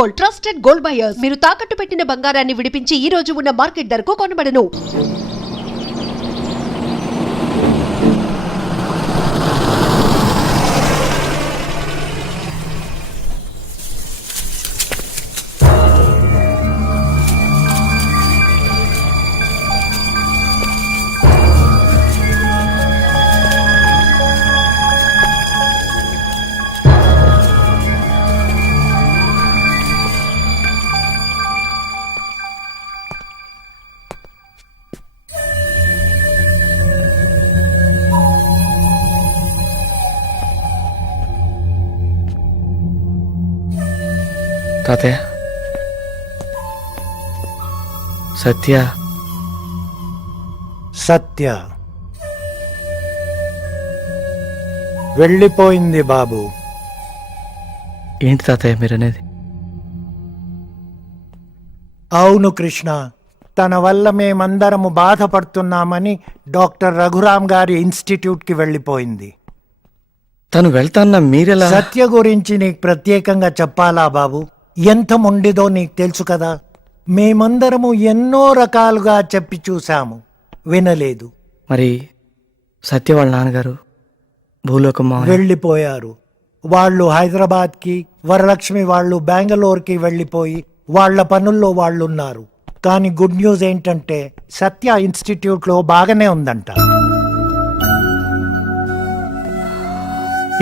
Gold, trusted gold buyers. మీరు తాకట్టు పెట్టిన బంగారాన్ని విడిపించి ఈ రోజు ఉన్న మార్కెట్ ధరకు కొనబడను. తాతయ్య, సత్య వెళ్ళిపోయింది బాబు. ఏంటి తాతయ్య మీరనేది? అవును కృష్ణ, తన వల్ల మేమందరము బాధపడుతున్నామని డాక్టర్ రఘురామ్ గారి ఇన్స్టిట్యూట్కి వెళ్ళిపోయింది. తను వెళ్తాన్న మీరెలా? సత్య గురించి నీకు ప్రత్యేకంగా చెప్పాలా బాబు? ఎంత మొండిదో నీకు తెలుసు కదా. మేమందరము ఎన్నో రకాలుగా చెప్పి చూశాము, వినలేదు. మరి సత్య వాళ్ళ నాన్నగారు భూలోకమ్మ వెళ్ళిపోయారు. వాళ్ళు హైదరాబాద్కి, వరలక్ష్మి వాళ్ళు బెంగళూరుకి వెళ్ళిపోయి వాళ్ళ పనుల్లో వాళ్ళున్నారు. కానీ గుడ్ న్యూస్ ఏంటంటే సత్య ఇన్స్టిట్యూట్లో బాగానే ఉందంట.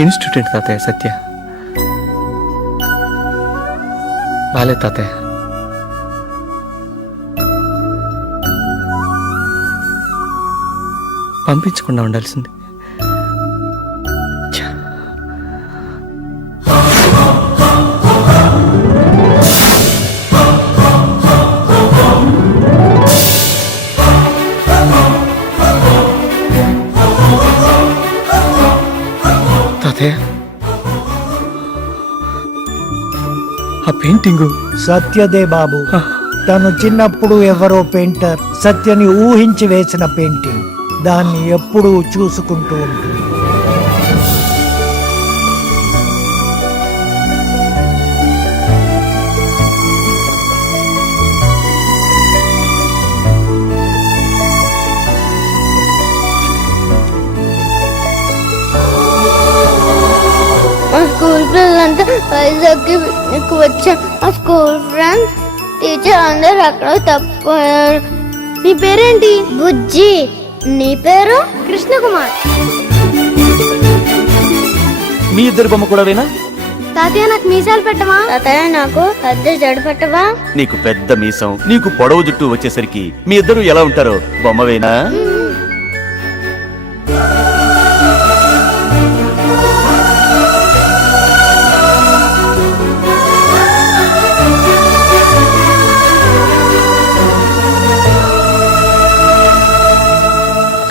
ఇన్స్టిట్యూట్ తాతయ్య సత్య బాలే తాతయ్య. పంపించకుండా ఉండాల్సింది. తాతయ్య, ఆ పెయింటింగు సత్యదే బాబు. తను చిన్నప్పుడు ఎవరో పెయింటర్ సత్యని ఊహించి వేసిన పెయింటింగ్. దాన్ని ఎప్పుడూ చూసుకుంటూ ఉంటుంది. స్కూల్ పిల్లలంతా వైజాగ్కి పిక్నిక్ వచ్చా. ఆ స్కూల్ ఫ్రెండ్స్ టీచర్ అందరు అక్కడ తప్పిపోయారు. నీ పేరేంటి? బుజ్జి. నీ పేరు? కృష్ణకుమార్. మీ ఇద్దరు బొమ్మ కూడా వేనా? తాతయ్య నాకు మీసాలు పెట్టవా? తాతయ్య నాకు పెద్ద జడ పెట్టవా? నీకు పెద్ద మీసం, నీకు పొడవు జుట్టు వచ్చేసరికి మీ ఇద్దరు ఎలా ఉంటారో బొమ్మ వేనా?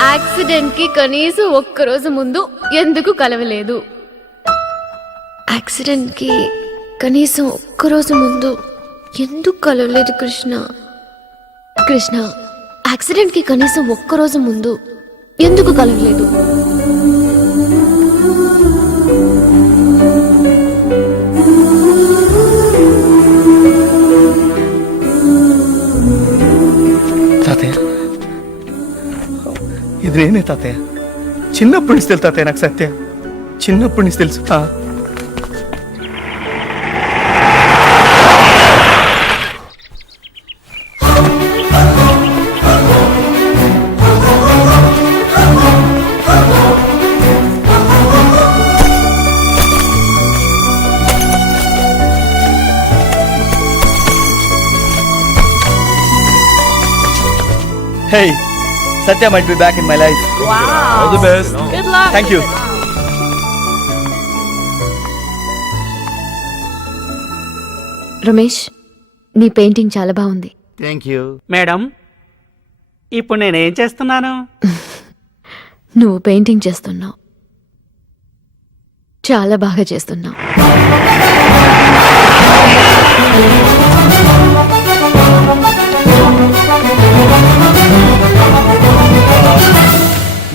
యాక్సిడెంట్ కి కనీసం ఒక్కరోజు ముందు ఎందుకు కలవలేదు? యాక్సిడెంట్ కి కనీసం ఒక్కరోజు ముందు ఎందుకు కలవలేదు కృష్ణ? కృష్ణ, యాక్సిడెంట్ కి కనీసం ఒక్కరోజు ముందు ఎందుకు కలవలేదు? తాతయ్య, ఇది నేనే తాతయ్య. చిన్నప్పటి నుంచి తెలుసు తాతయ్య నాకు సత్య. చిన్నప్పటి నుంచి తెలుసు. Hey, Satya might be back in my life. Wow. All the best. Good luck. Thank you. Ramesh, నీ పెయింటింగ్ చాలా బాగుంది. Thank you madam. ఇప్పుడు నేనేం చేస్తున్నాను? నువ్వు పెయింటింగ్ చేస్తున్నావు. చాలా బాగా చేస్తున్నావు.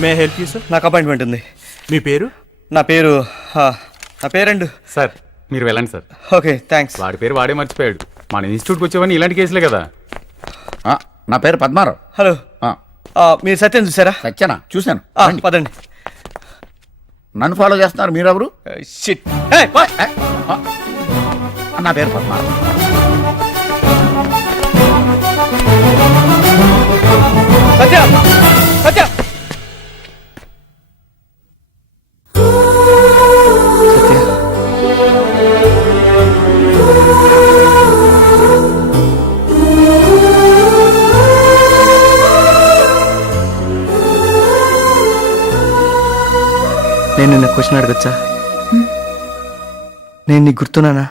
May I help you sir? నాకు అపాయింట్మెంట్ ఉంది. మీ పేరు? నా పేరండు. సార్ మీరు వెళ్ళండి సార్. Okay thanks. వాడి పేరు వాడే మర్చిపోయాడు. మన ఇన్స్టిట్యూట్కి వచ్చేవన్నీ ఇలాంటి కేసులే కదా. నా పేరు పద్మారావు. హలో మీరు సత్యం చూసారా? సత్యనా? చూశాను. రండి. పదండి. నన్ను ఫాలో చేస్తున్నారు మీరెవరు? షిట్. నా పేరు పద్మారావు. సత్య సత్య సత్య నేను నిన్న క్వశ్చన్ అడగచ్చా? నేను నీకు గుర్తున్నానా?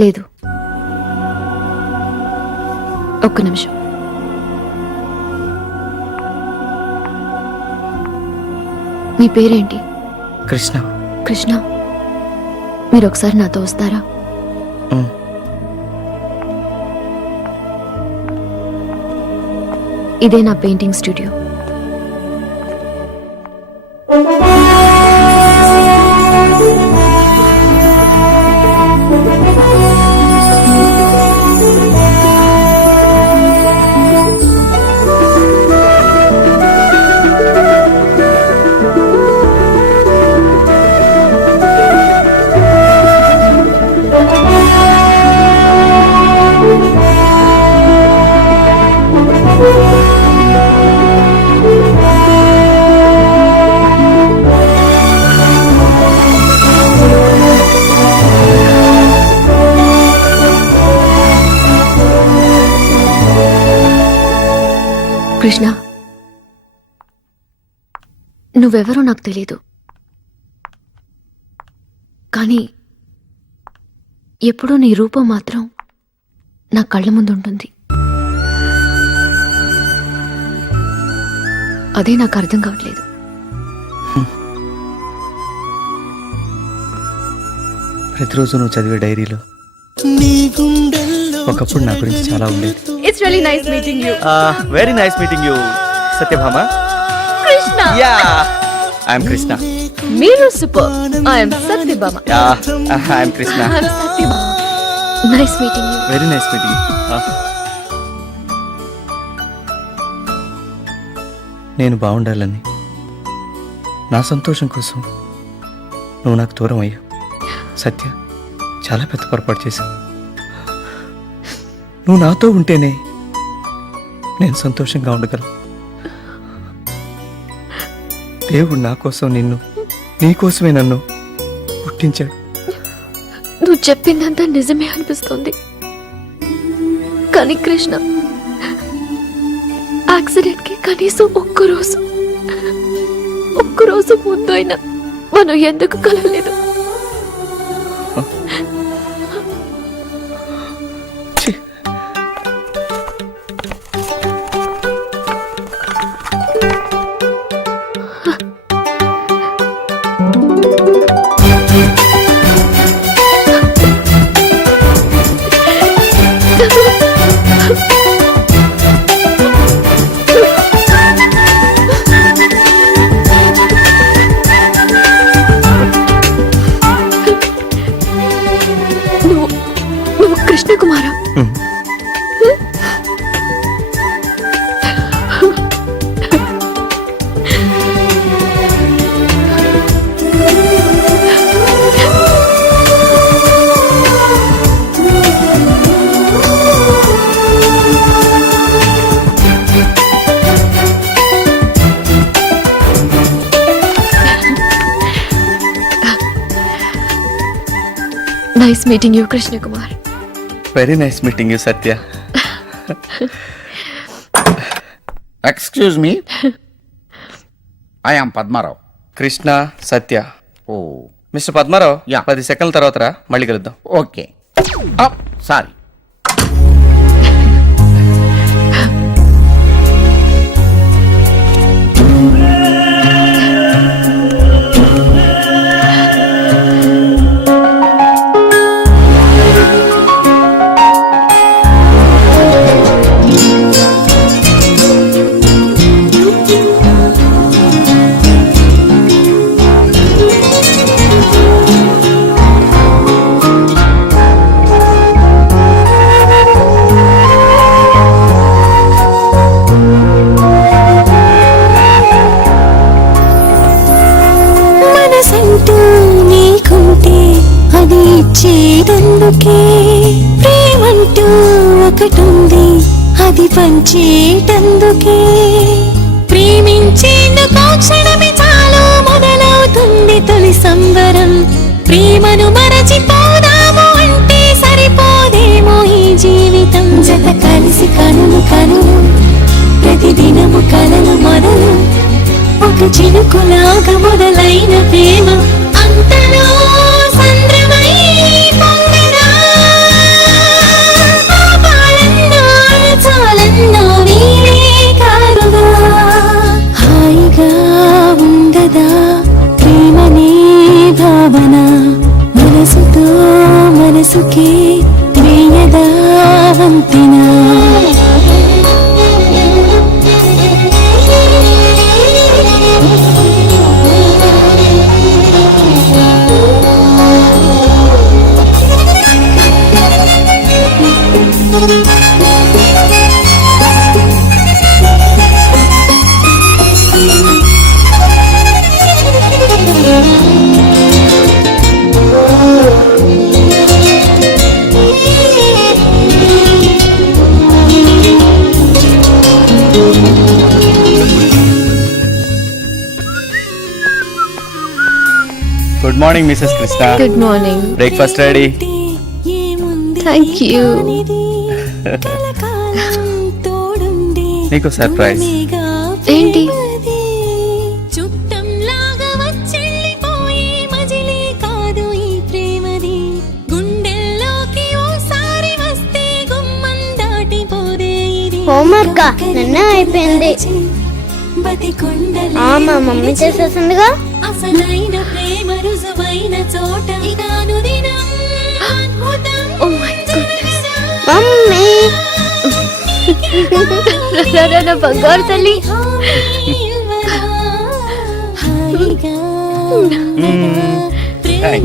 లేదు. ఒక్క నిమిషం. మీ పేరేంటి? కృష్ణ. కృష్ణ, మీరు ఒకసారి నాతో వస్తారా? ఇదే నా పెయింటింగ్ స్టూడియో. కృష్ణ, నువ్వెవరో నాకు తెలీదు, కానీ ఎప్పుడూ నీ రూపం మాత్రం నా కళ్ళ ముందు ఉంటుంది. అదే నాకు అర్థం కావట్లేదు. ప్రతిరోజు నువ్వు చదివే డైరీలో ఒకప్పుడు నా గురించి చాలా ఉండేది. It's really nice meeting you. Very nice meeting you Satyabhama. Krishna. Yeah I'm Krishna. మీరు super. I am Satyabhama. Yeah I'm Krishna. I am Satyabhama. Nice meeting you. Very nice meeting. నేను బాగుండాలని, నా సంతోషం కోసం నువ్వు నాకు దూరం అయ్యావు. సత్య, చాలా పెద్ద పొరపాటు చేశావు. నువ్వు నాతో ఉంటేనే నేను సంతోషంగా ఉండగలను. దేవుడు నా కోసం నిన్ను, నీ కోసమే నన్ను పుట్టించాడు. నువ్వు చెప్పిందంతా నిజమే అనిపిస్తోంది, కానీ కృష్ణ, యాక్సిడెంట్ కి కనీసం ఒక్కరోజు ముందు అయినా మనం ఎందుకు కలవలేదు? నువ్వు కృష్ణ కుమారా? Nice meeting you Krishna Kumar. Very nice meeting you Satya. Excuse me, I am Padmarao. Krishna Satya. Oh mister Padmarao, Yeah. 10 సెకండ్ల తర్వాత రా, మళ్ళీ కలుద్దాం. ఓకే. సారీ. అది ఇచ్చేటందుకే ప్రేమంటూ ఒకటుంది అది పంచేటందుకే ప్రేమించేందుకు క్షణమే చాలు మొదలవుతుంది తొలి సంబరం ప్రేమను మరచిపోదాము అంటే సరిపోదేమో ఈ జీవితం జత కలిసి కనులు కనులు ప్రతిదినము కలలు మొదలు ఒక చినుకులాగా మొదలైన ప్రేమ అంతలో సంద్రమై పొంగదా పాపాలన్నో చాలన్నో వీలే కాదుగా హాయిగా ఉండదా ప్రేమనే భావన మనసుతో మనసుకే వేయదా వంతెనా good morning Mrs Krishna. Good morning. Breakfast ready. Thank you. నీకు సర్ప్రైజ్. ఏంటి? చుట్టంలాగా వచ్చెళ్ళిపోయే మజిలీ కాదు ఈ ప్రేమది గుండెల్లోకి ఓసారి వస్తే గుమ్మం దాటిపోదే ఇది హోంవర్క్ నిన్న అయిపోయింది బతికొండలే మా మమ్మీ చేసేసిందిగా అసలైన ప్రేమ రుజువైన చోట ఇదాను దినం అద్భుతం ఓ మై గుడ్నెస్. మమ్మీ నా బంగారు తల్లి.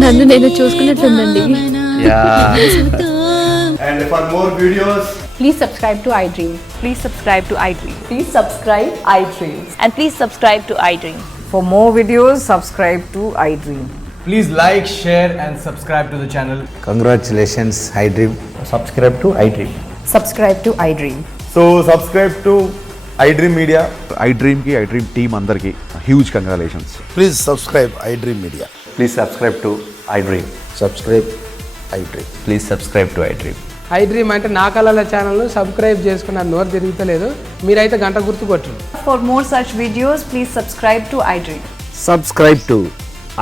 నన్ను నేను చూసుకున్నట్లుందండి. And for more videos, Please subscribe to iDream. Please subscribe to iDream. Please subscribe iDream. And please subscribe to iDream. For more videos, subscribe to iDream. please like, share and subscribe to the channel. Congratulations iDream. Subscribe to iDream. Subscribe to iDream. So subscribe to iDream media. iDreamకి iDream team అందరికీ huge congratulations. Please subscribe iDream media. Please subscribe to iDream. Subscribe iDream. Please subscribe to iDream. iDream అంటే నా కళల ఛానల్ను subscribe చేసుకున్న నోరు తిరుగుతలేదు. మీరైతే గంట గుర్తు కొట్టండి. For more such videos, please subscribe to iDream. Subscribe to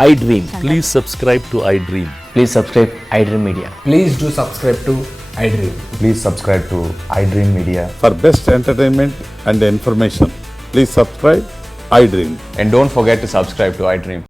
iDream. Please subscribe to iDream. Please subscribe iDream Media. Please do subscribe to I dream. Please subscribe to iDream media. For best entertainment and information, please subscribe iDream. And don't forget to subscribe to iDream.